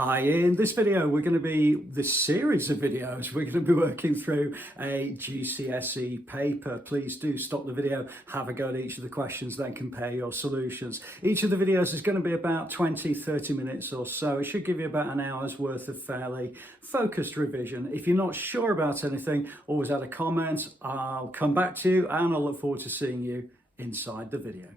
Hi, in this video this series of videos we're going to be working through a GCSE paper. Please do stop the video, have a go at each of the questions, then compare your solutions. Each of the videos is going to be about 20-30 minutes or so. It should give you about an hour's worth of fairly focused revision. If you're not sure about anything, always add a comment. I'll come back to you and I'll look forward to seeing you inside the video.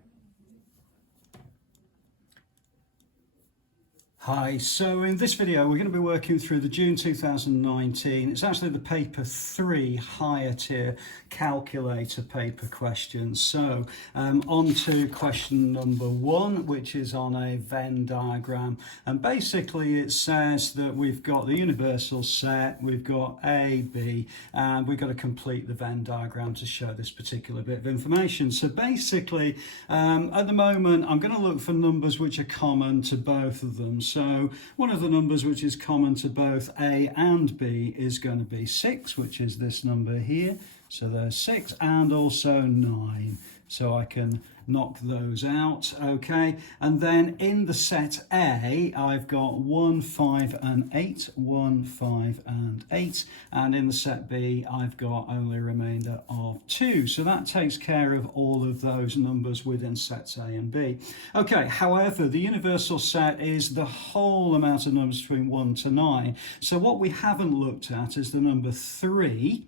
Hi, so in this video we're going to be working through the June 2019, it's actually the paper 3 higher tier calculator paper questions. So on to question number 1, which is on a Venn diagram, and basically it says that we've got the universal set, we've got A, B, and we've got to complete the Venn diagram to show this particular bit of information. So basically at the moment I'm going to look for numbers which are common to both of them. So one of the numbers which is common to both A and B is going to be 6, which is this number here. So there's 6 and also 9. So I can knock those out, okay? And then in the set A, I've got 1, 5 and 8, 1, 5 and 8. And in the set B, I've got only a remainder of 2. So that takes care of all of those numbers within sets A and B. Okay, however, the universal set is the whole amount of numbers between 1 to 9. So what we haven't looked at is the number 3.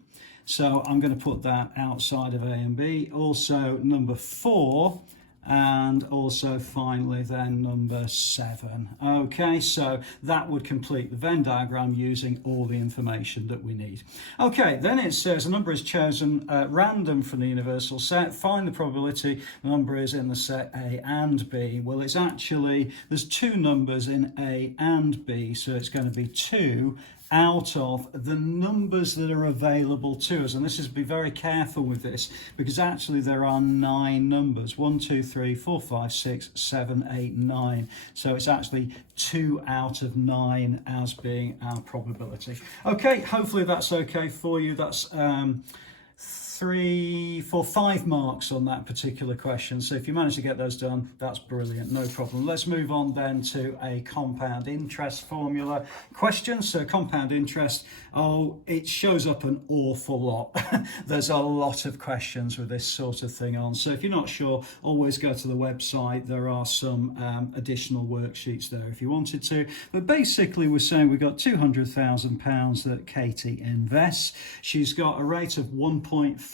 So I'm going to put that outside of A and B. Also number 4, and also finally then number 7. Okay, so that would complete the Venn diagram using all the information that we need. Okay, then it says a number is chosen at random from the universal set. Find the probability the number is in the set A and B. Well, it's actually, there's 2 numbers in A and B, so it's going to be 2 out of the numbers that are available to us. And this is, be very careful with this, because actually there are 9 numbers, 1, 2, 3, 4, 5, 6, 7, 8, 9. So it's actually 2 out of 9 as being our probability. Okay, hopefully that's okay for you. That's 3, 4, 5 marks on that particular question. So if you manage to get those done, that's brilliant, no problem. Let's move on then to a compound interest formula question. So compound interest, it shows up an awful lot. There's a lot of questions with this sort of thing on. So if you're not sure, always go to the website. There are some additional worksheets there if you wanted to. But basically we're saying we've got £200,000 that Katie invests. She's got a rate of 1.5%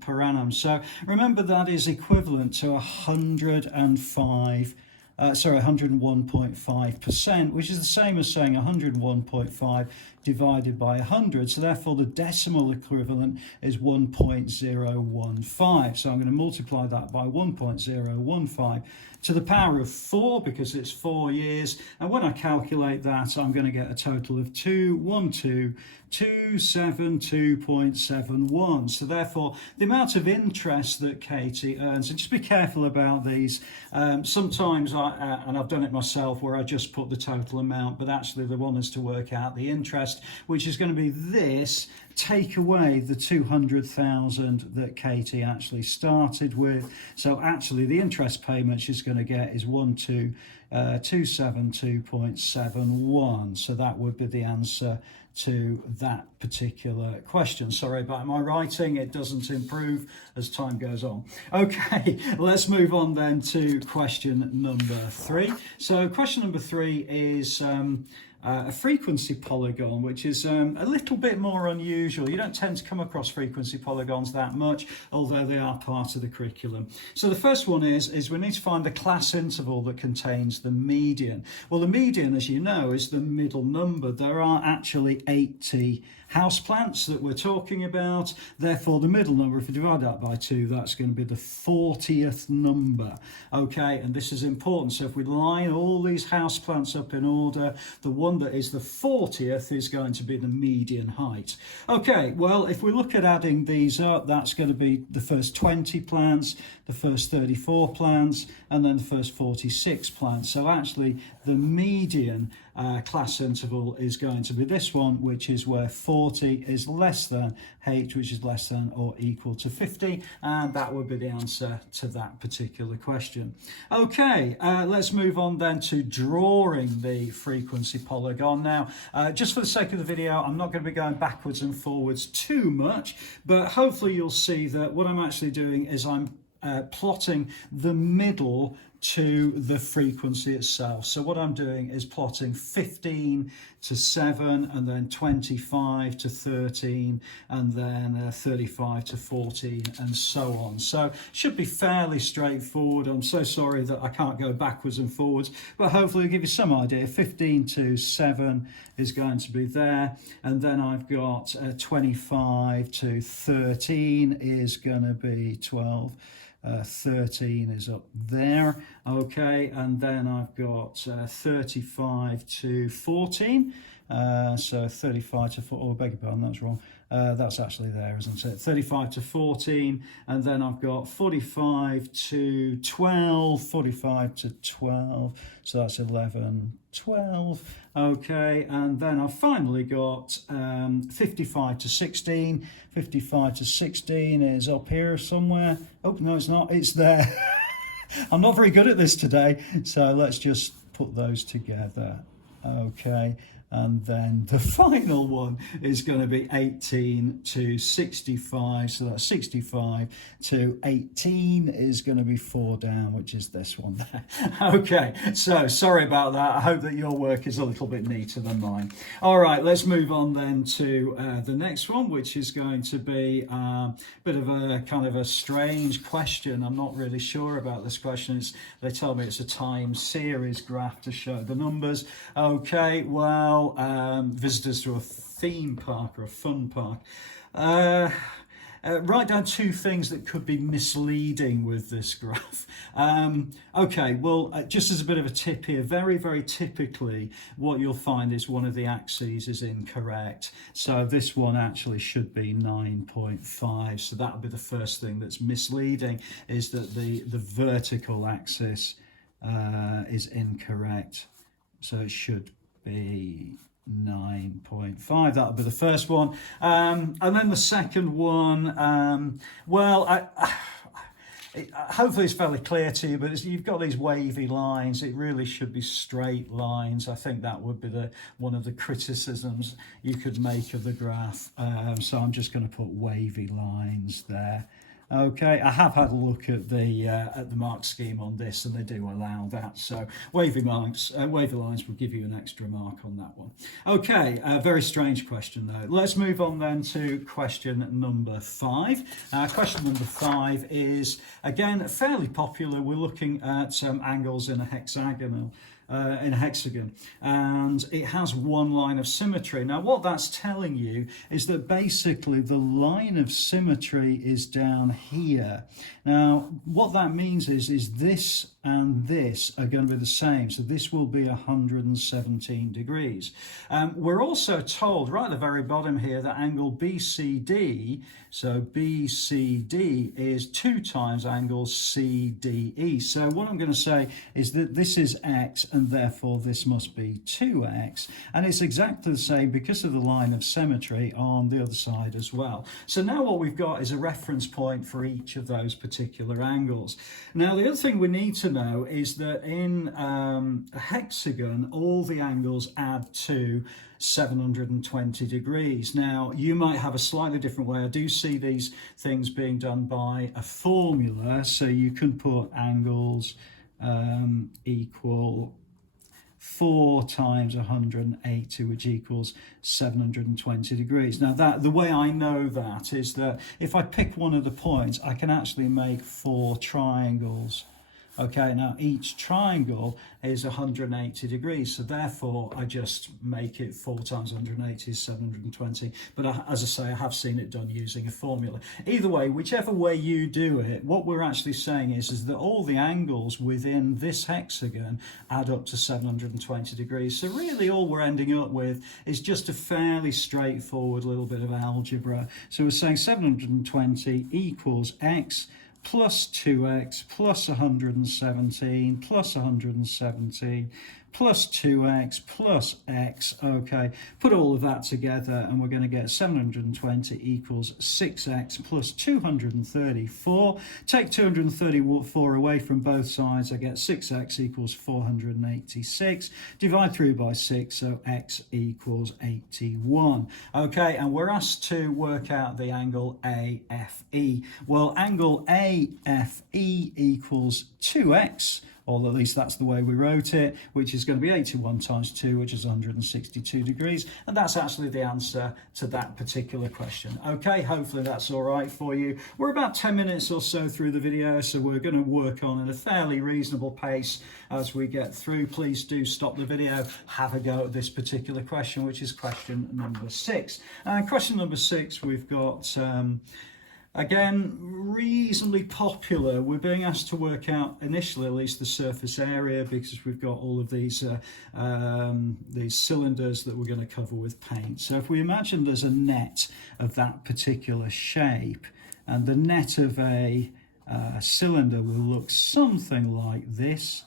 per annum. So remember that is equivalent to 101.5%, which is the same as saying 101.5 divided by 100. So therefore the decimal equivalent is 1.015. So I'm going to multiply that by 1.015 to the power of 4, because it's 4 years. And when I calculate that, I'm going to get a total of 212.71. So therefore the amount of interest that Katie earns, and just be careful about these. Sometimes and I've done it myself, where I just put the total amount, but actually they want us to work out the interest, which is going to be this, take away the 200,000 that Katie actually started with. So actually the interest payment she's going to get is 12272.71. So that would be the answer to that particular question. Sorry about my writing, it doesn't improve as time goes on. Okay, let's move on then to question number 3. So question number 3 is a frequency polygon, which is a little bit more unusual. You don't tend to come across frequency polygons that much, although they are part of the curriculum. So the first one is we need to find the class interval that contains the median. Well, the median, as you know, is the middle number. There are actually 80 houseplants that we're talking about. Therefore, the middle number, if you divide that by 2, that's going to be the 40th number. Okay, and this is important. So if we line all these houseplants up in order, the one one that is the 40th is going to be the median height. Okay, well, if we look at adding these up, that's going to be the first 20 plants, the first 34 plants, and then the first 46 plants. So actually, the median class interval is going to be this one, which is where 40 is less than h, which is less than or equal to 50, and that would be the answer to that particular question. Okay, let's move on then to drawing the frequency polygon. Now, just for the sake of the video, I'm not going to be going backwards and forwards too much, but hopefully you'll see that what I'm actually doing is I'm plotting the middle to the frequency itself. So what I'm doing is plotting 15 to 7, and then 25 to 13, and then 35 to 14, and so on. So should be fairly straightforward. I'm so sorry that I can't go backwards and forwards, but hopefully it'll give you some idea. 15 to 7 is going to be there, and then I've got 25 to 13 is going to be 12. 13 is up there, okay, and then I've got 35 to 14, so 35 to 4, oh, beg your pardon, that's wrong, that's actually there, isn't it? 35 to 14, and then I've got 45 to 12, 45 to 12, so that's 11, 12, okay, and then I've finally got 55 to 16. 55 to 16 is up here somewhere. Oh, no, it's not, it's there. I'm not very good at this today, so let's just put those together, okay. And then the final one is going to be 18 to 65. So that's 65 to 18 is going to be 4 down, which is this one there. Okay, so sorry about that. I hope that your work is a little bit neater than mine. All right, let's move on then to the next one, which is going to be a bit of a kind of a strange question. I'm not really sure about this question. They tell me it's a time series graph to show the numbers. Okay, well, visitors to a theme park or a fun park. Write down 2 things that could be misleading with this graph. Okay, well, just as a bit of a tip here, very, very typically what you'll find is one of the axes is incorrect. So this one actually should be 9.5. So that would be the first thing that's misleading, is that the vertical axis is incorrect. So it should be 9.5. That'll be the first one, and then the second one, well, hopefully it's fairly clear to you, but you've got these wavy lines. It really should be straight lines. I think that would be one of the criticisms you could make of the graph, so I'm just going to put wavy lines there. Okay, I have had a look at the mark scheme on this, and they do allow that. So wavy lines will give you an extra mark on that one. Okay, a very strange question though. Let's move on then to question number 5. Question number 5 is again fairly popular. We're looking at angles in a hexagon, and it has one line of symmetry. Now what that's telling you is that basically the line of symmetry is down here. Now what that means is this and this are going to be the same, so this will be 117 degrees. We're also told right at the very bottom here that angle BCD, so BCD is 2 times angle CDE. So what I'm going to say is that this is x, and therefore this must be 2x, and it's exactly the same because of the line of symmetry on the other side as well. So now what we've got is a reference point for each of those particular angles. Now the other thing we need to know is that in a hexagon all the angles add to 720 degrees. Now you might have a slightly different way. I do see these things being done by a formula, so you can put angles equal 4 times 180, which equals 720 degrees. Now that the way I know that is that if I pick one of the points, I can actually make 4 triangles Okay, now each triangle is 180 degrees, so therefore I just make it 4 times 180 is 720. But as I say, I have seen it done using a formula. Either way, whichever way you do it, what we're actually saying is that all the angles within this hexagon add up to 720 degrees. So really all we're ending up with is just a fairly straightforward little bit of algebra. So we're saying 720 equals x plus 2x plus 117 plus 117 plus 2x plus x. Okay, put all of that together and we're going to get 720 equals 6x plus 234. Take 234 away from both sides, I get 6x equals 486. Divide through by 6, so x equals 81. Okay, and we're asked to work out the angle AFE. Well, angle AFE equals 2x, or at least that's the way we wrote it, which is going to be 81 times 2, which is 162 degrees. And that's actually the answer to that particular question. Okay, hopefully that's all right for you. We're about 10 minutes or so through the video, so we're going to work on at a fairly reasonable pace as we get through. Please do stop the video, have a go at this particular question, which is question number 6. And question number 6, we've got... again, reasonably popular. We're being asked to work out initially at least the surface area because we've got all of these cylinders that we're going to cover with paint. So if we imagine there's a net of that particular shape, and the net of a cylinder will look something like this.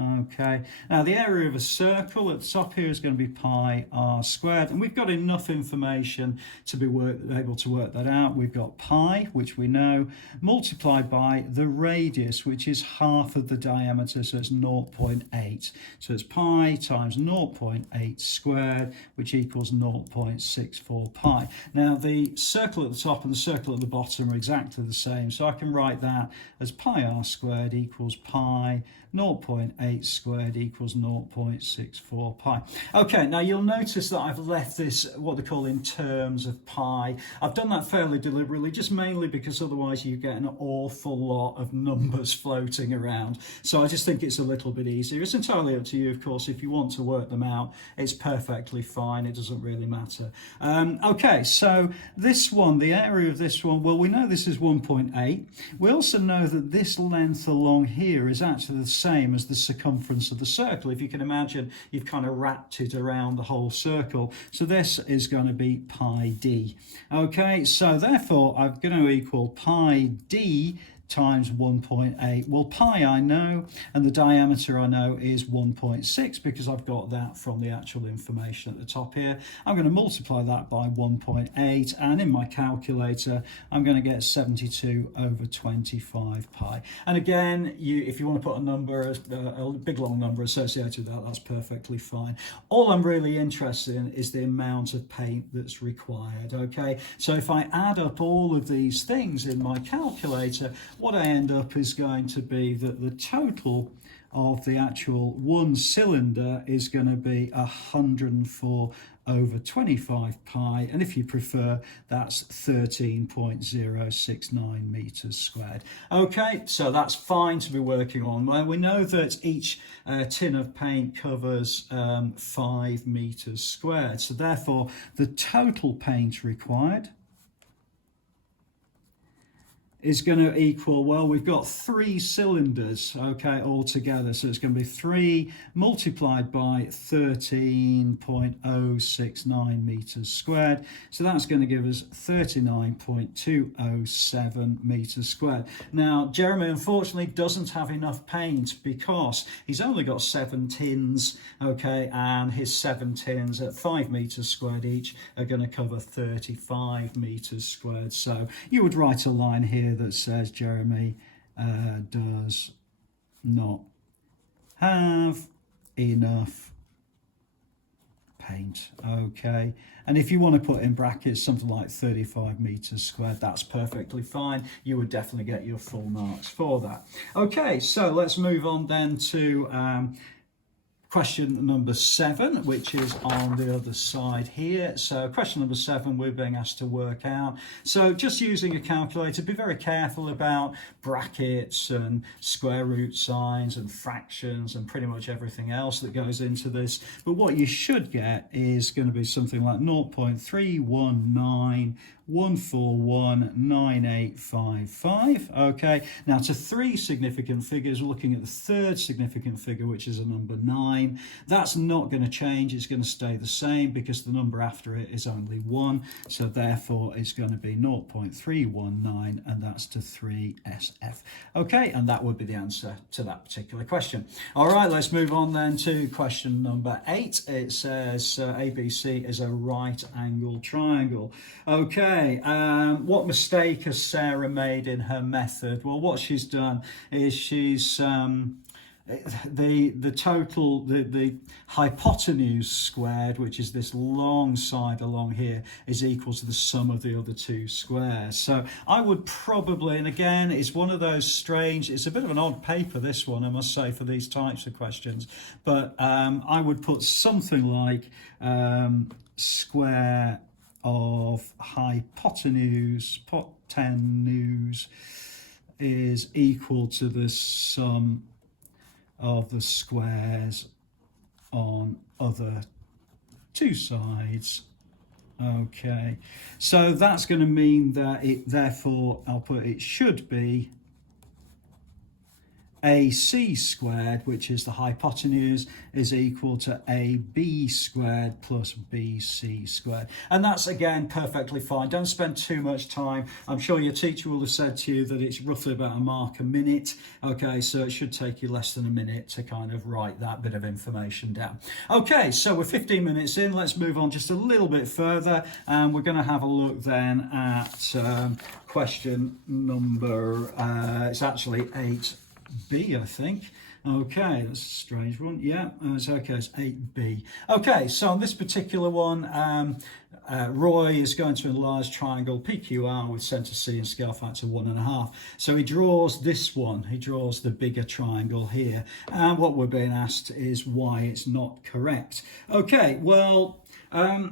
Okay, now the area of a circle at the top here is going to be pi r squared, and we've got enough information to be able to work that out. We've got pi, which we know, multiplied by the radius, which is half of the diameter, so it's 0.8. So it's pi times 0.8 squared, which equals 0.64 pi. Now the circle at the top and the circle at the bottom are exactly the same, so I can write that as pi r squared equals pi 0.8 squared equals 0.64 pi. Okay, now you'll notice that I've left this what they call in terms of pi. I've done that fairly deliberately, just mainly because otherwise you get an awful lot of numbers floating around. So I just think it's a little bit easier. It's entirely up to you, of course. If you want to work them out, it's perfectly fine. It doesn't really matter. Okay, so this one, the area of this one, well, we know this is 1.8. We also know that this length along here is actually the same as the circumference of the circle. If you can imagine, you've kind of wrapped it around the whole circle. So this is going to be pi d. Okay, so therefore I'm going to equal pi d times 1.8. Well, pi I know, and the diameter I know is 1.6 because I've got that from the actual information at the top here. I'm going to multiply that by 1.8, and in my calculator I'm going to get 72 over 25 pi. And again, if you want to put a number, a big long number associated with that, that's perfectly fine. All I'm really interested in is the amount of paint that's required. Okay, so if I add up all of these things in my calculator, what I end up is going to be that the total of the actual one cylinder is going to be 104 over 25 pi, and if you prefer, that's 13.069 meters squared. Okay, so that's fine to be working on. Well, we know that each tin of paint covers 5 meters squared, so therefore the total paint required is going to equal, well, we've got 3 cylinders, okay, all together. So it's going to be 3 multiplied by 13.069 meters squared. So that's going to give us 39.207 meters squared. Now, Jeremy unfortunately doesn't have enough paint because he's only got 7 tins, okay, and his 7 tins at 5 meters squared each are going to cover 35 meters squared. So you would write a line here that says Jeremy does not have enough paint. Okay, and if you want to put in brackets something like 35 meters squared, that's perfectly fine. You would definitely get your full marks for that. Okay, so let's move on then to question number 7, which is on the other side here. So question number 7, we're being asked to work out. So just using a calculator, be very careful about brackets and square root signs and fractions and pretty much everything else that goes into this. But what you should get is going to be something like 0.319141985. Okay, now to 3 significant figures, we're looking at the third significant figure, which is a number 9. That's not going to change, it's going to stay the same because the number after it is only 1, so therefore it's going to be 0.319, and that's to 3SF. Okay, and that would be the answer to that particular question. All right, let's move on then to question number 8. It says ABC is a right angled triangle. Okay, what mistake has Sarah made in her method? Well, what she's done is she's the hypotenuse squared, which is this long side along here, is equal to the sum of the other 2 squares. So I would probably, and again, it's one of those strange, it's a bit of an odd paper, this one, I must say, for these types of questions, but I would put something like square of hypotenuse is equal to the sum of the squares on other 2 sides. Okay, so that's going to mean that it, therefore, I'll put it should be AC squared, which is the hypotenuse, is equal to AB squared plus BC squared. And that's, again, perfectly fine. Don't spend too much time. I'm sure your teacher will have said to you that it's roughly about a mark a minute. Okay, so it should take you less than a minute to kind of write that bit of information down. Okay, so we're 15 minutes in. Let's move on just a little bit further, and we're going to have a look then at question number, it's actually 8. B, I think. Okay, that's a strange one. Yeah, it's okay, it's 8B. Okay, so on this particular one, Roy is going to enlarge triangle PQR with centre C and scale factor 1.5. So he draws this one, he draws the bigger triangle here. And what we're being asked is why it's not correct. Okay, well,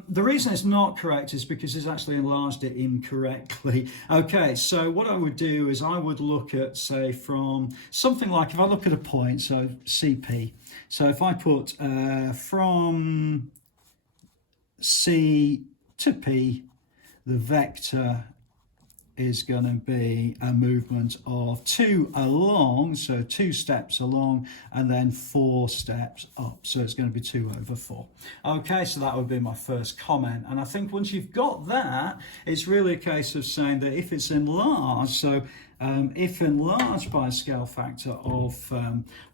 the reason it's not correct is because it's actually enlarged it incorrectly. Okay, so what I would do is I would look at, say, from something like, if I look at a point, so CP, so if I put from C to P, the vector is going to be a movement of 2 along, so 2 steps along, and then 4 steps up, so it's going to be 2/4. Okay, so that would be my first comment, and I think once you've got that, it's really a case of saying that if it's enlarged, so if enlarged by a scale factor of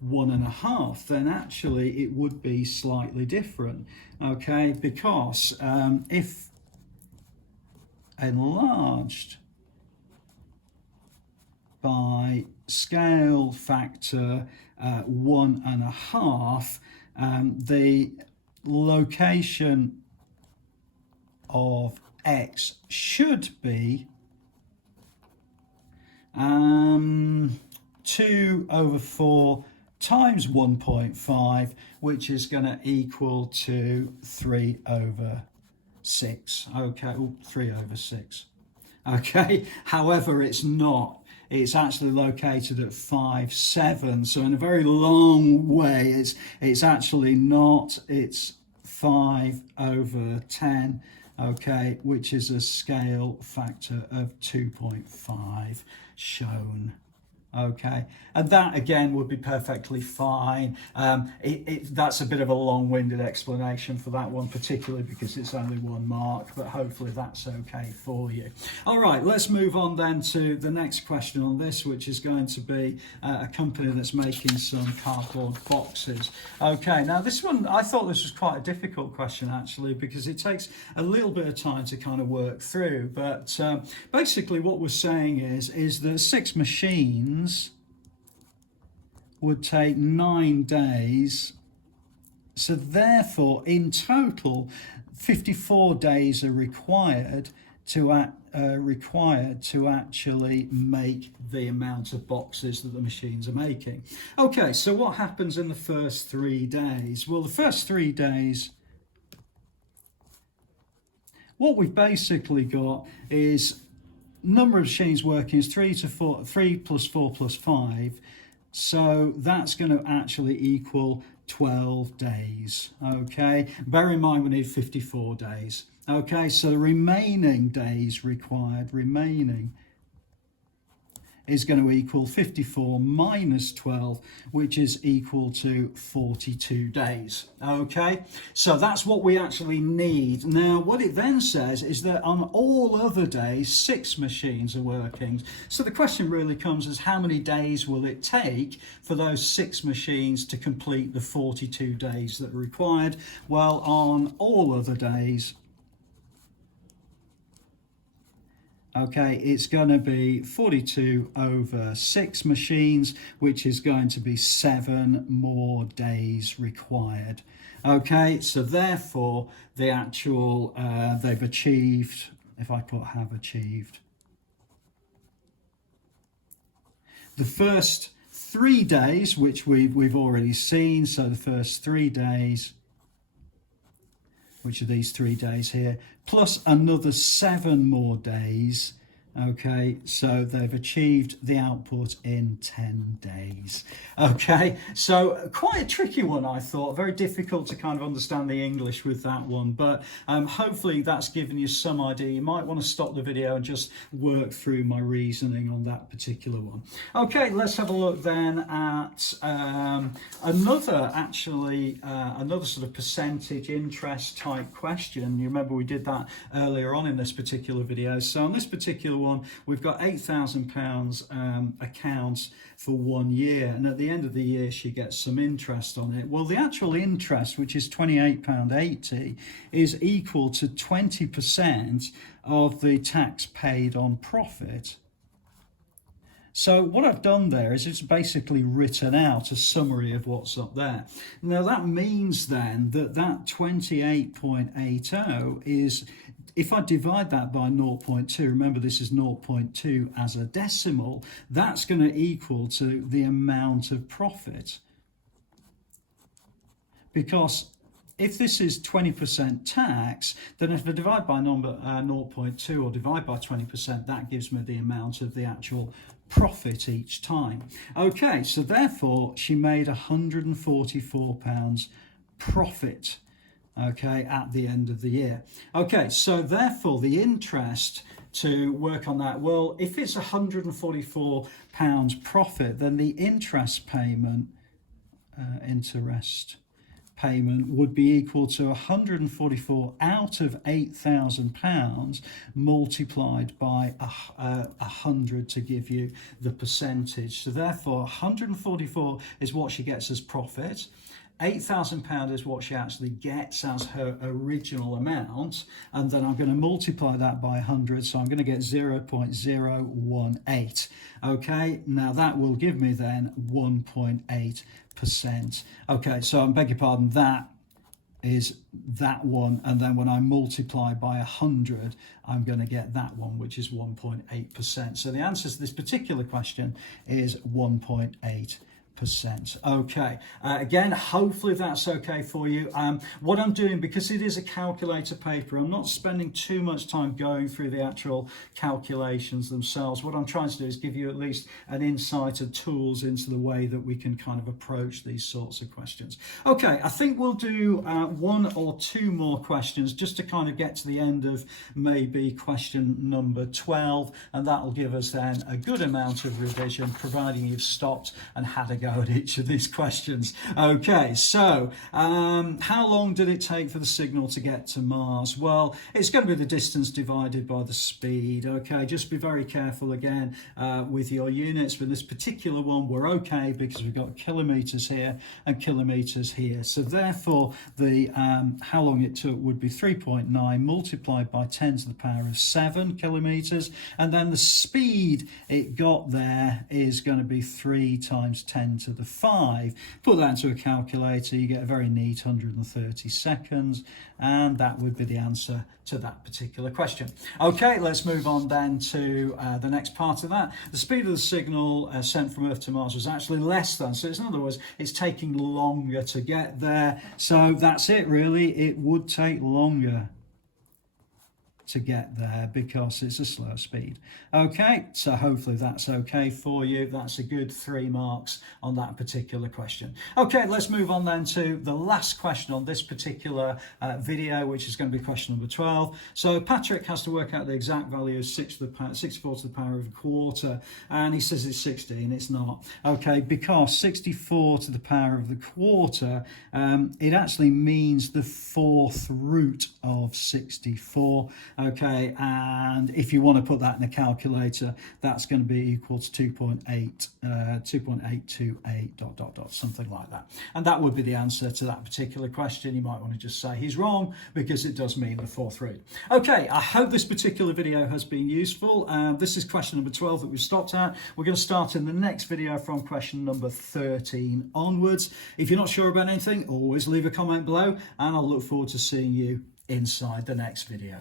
1.5, then actually it would be slightly different. Okay, because if enlarged by scale factor 1.5, the location of x should be 2/4 times 1.5, which is going to equal to 3/6. Okay, 3/6. Okay, however, it's not. It's actually located at 5/7, so in a very long way, it's actually not. It's 5/10, okay, which is a scale factor of 2.5 shown. Okay, and that again would be perfectly fine. That's a bit of a long-winded explanation for that one, particularly because it's only 1 mark, but hopefully that's okay for you. All right, let's move on then to the next question on this, which is going to be a company that's making some cardboard boxes. Okay, now this one, I thought this was quite a difficult question actually, because it takes a little bit of time to kind of work through, but basically what we're saying is that 6 machines would take 9 days, so therefore in total 54 days are required required to actually make the amount of boxes that the machines are making. Okay, so what happens in the first 3 days? Well, the first 3 days, what we've basically got is number of machines working is 3 plus 4 plus 5. So that's going to actually equal 12 days. Okay, bear in mind we need 54 days. Okay, so the remaining days required, is going to equal 54 minus 12, which is equal to 42 days. Okay, so that's what we actually need. Now, what it then says is that on all other days, 6 machines are working. So the question really comes as how many days will it take for those 6 machines to complete the 42 days that are required? Well, on all other days, okay, it's going to be 42 over 6 machines, which is going to be 7 more days required. Okay, so therefore the actual, they've achieved, if I put have achieved, the first 3 days, which we've already seen, so the first 3 days, which are these 3 days here, plus another 7 more days. Okay, so they've achieved the output in 10 days. Okay, so quite a tricky one, I thought. Very difficult to kind of understand the English with that one, but hopefully that's given you some idea. You might want to stop the video and just work through my reasoning on that particular one. Okay, let's have a look then at another sort of percentage interest type question. You remember we did that earlier on in this particular video. So on this particular one, we've got £8,000 accounts for 1 year, and at the end of the year she gets some interest on it. Well, the actual interest, which is £28.80, is equal to 20% of the tax paid on profit. So what I've done there is it's basically written out a summary of what's up there. Now that means then that 28.80 is, if I divide that by 0.2, remember this is 0.2 as a decimal, that's going to equal to the amount of profit. Because if this is 20% tax, then if I divide by 0.2 or divide by 20%, that gives me the amount of the actual profit each time. Okay, so therefore she made £144 profit, okay, at the end of the year. Okay, so therefore the interest to work on that, well, if it's £144 profit, then the interest payment would be equal to 144 out of £8,000 multiplied by 100 to give you the percentage. So therefore 144 is what she gets as profit. £8,000 is what she actually gets as her original amount, and then I'm going to multiply that by 100, so I'm going to get 0.018. Okay, now that will give me then 1.8%. Okay, so I beg your pardon, that is that one, and then when I multiply by 100, I'm going to get that one, which is 1.8%. So the answer to this particular question is 1.8%. Okay, again, hopefully that's okay for you. What I'm doing, because it is a calculator paper, I'm not spending too much time going through the actual calculations themselves. What I'm trying to do is give you at least an insight of tools into the way that we can kind of approach these sorts of questions. Okay, I think we'll do 1 or 2 more questions just to kind of get to the end of maybe question number 12, and that will give us then a good amount of revision, providing you've stopped and had a go at each of these questions. Okay, so how long did it take for the signal to get to Mars? Well, it's going to be the distance divided by the speed. Okay, just be very careful again with your units. But this particular one, we're okay because we've got kilometers here and kilometers here. So therefore, the how long it took would be 3.9 multiplied by 10 to the power of 7 kilometers, and then the speed it got there is going to be 3 times 10 10 to the 5. Put that into a calculator, you get a very neat 130 seconds, and that would be the answer to that particular question. Okay, let's move on then to the next part of that. The speed of the signal sent from Earth to Mars was actually less than, so in other words, it's taking longer to get there. So that's it really, it would take longer to get there because it's a slow speed. Okay, so hopefully that's okay for you. That's a good 3 marks on that particular question. Okay, let's move on then to the last question on this particular video, which is going to be question number 12. So Patrick has to work out the exact value of 64 to the power of a quarter, and he says it's 60, and it's not. Okay, because 64 to the power of the quarter, it actually means the 4th root of 64. Okay, and if you want to put that in a calculator, that's going to be equal to 2.828 ... something like that. And that would be the answer to that particular question. You might want to just say he's wrong because it does mean the 4th root. Okay, I hope this particular video has been useful. This is question number 12 that we've stopped at. We're going to start in the next video from question number 13 onwards. If you're not sure about anything, always leave a comment below, and I'll look forward to seeing you inside the next video.